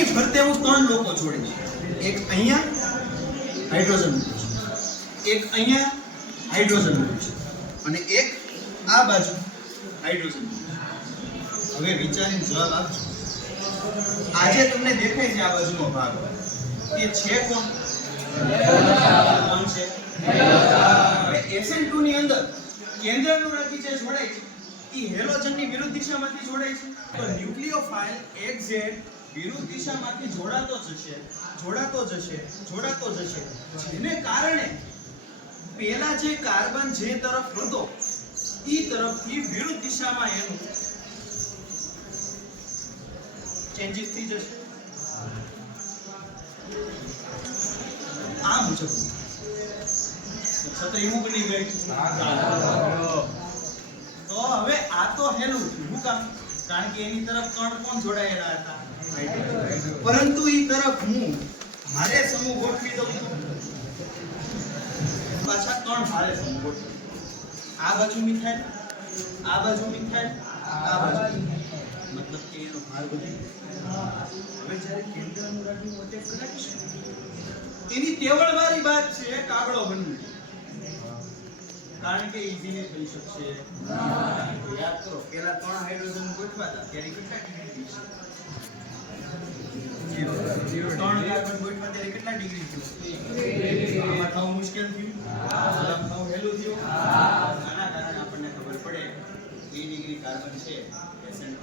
એની ફરતે હું 3 લોકો જોડીશ. એક અહીંયા હાઇડ્રોજન મૂકીશ, એક અહીંયા હાઇડ્રોજન મૂકીશ અને એક આ બાજુ હાઇડ્રોજન મૂકીશ. હવે વિચારીને જવાબ આપજો. આજે તમને દેખાય છે આ બાજુનો ભાગ, એ છે કોણ? કોણ છે? હવે SN2 ની અંદર કેન્દ્રનું રચી જે જોડાય છે એ હેલોજનની વિરુદ્ધ દિશામાંથી જોડાય છે. તો ન્યુક્લિયોફાઇલ XZ વિરુદ્ધ દિશામાંથી જોડાતો જશે, જેને કારણે પહેલા જે કાર્બન જે તરફ હતો એ તરફથી વિરુદ્ધ દિશામાં એનું ચેન્જીસ થઈ જશે. આ મુજબ છત્રી હું બની ગઈ. તો હવે આ તો હેલું થયું. કામ? કારણ કે એની તરફ કણ કોણ જોડાયેલા હતા? પરંતુ એ તરફ હું મારે સમૂહ ગોઠવી દઉં તો પાછા કણ મારે સમૂહ ગોઠવી. આ બાજુ મિથાઇલ, આ બાજુ મિથાઇલ, આ બાજુ મતલબ કે એનો ભાર વધી ગયો. હવે જ્યારે કેન્દ્રનું રાખ્યું અટેક કરાવીશું એની તેવળવાળી વાત છે કાગળો બનવું. કારણ કે ઈઝીલી થઈ શકશે. યાદ કરો પહેલા 3 હાઇડ્રોજન ગોઠવાતા ત્યારે કેટલા ડિગ્રી છે? 0. 3 કાર્બન ગોઠવા ત્યારે કેટલા ડિગ્રી થયું? આમાં થવું મુશ્કેલ થયું, આમાં થવું હેલું થયું. આના કારણે આપણને ખબર પડે 2 ડિગ્રી કાર્બન છે SN2.